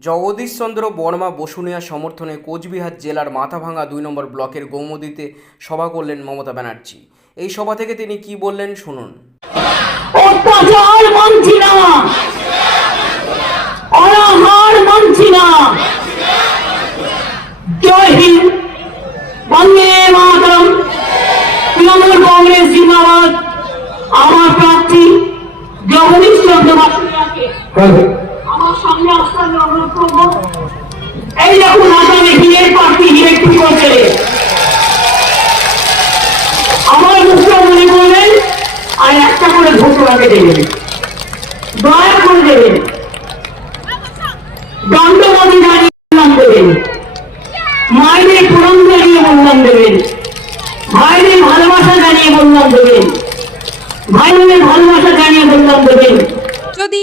জগদীশচন্দ্র বর্মা বসুনিয়া সমর্থনে কোচবিহার জেলার মাথাভাঙা দুই নম্বর ব্লকের গৌমদিতে সভা করলেন মমতা ব্যানার্জি। এই সভা থেকে তিনি কি বললেন শুনুন। অত্যাচার অনাহার মানছি না। জয় হিন্দ। বন্দে মাতরম। তৃণমূল কংগ্রেস জিন্দাবাদ। আমার প্রার্থী জগদীশ চন্দ্র আমার সামনে আমি করব এই দেখুন আসামে প্রার্থী হিরে টুকরো ছেলে আমার মুখ্যমন্ত্রী বললেন আর একটা করে ওনাকে দেবেন দয়া করে দেবেন দণ্ডবাদী দাঁড়িয়ে বললাম দেবেন মায়েদের প্রণাম জানিয়ে বললাম দেবেন ভাইদের ভালোবাসা জানিয়ে বললাম দেবেন ভাই বোনের ভালোবাসা জানিয়ে বললাম দেবেন যদি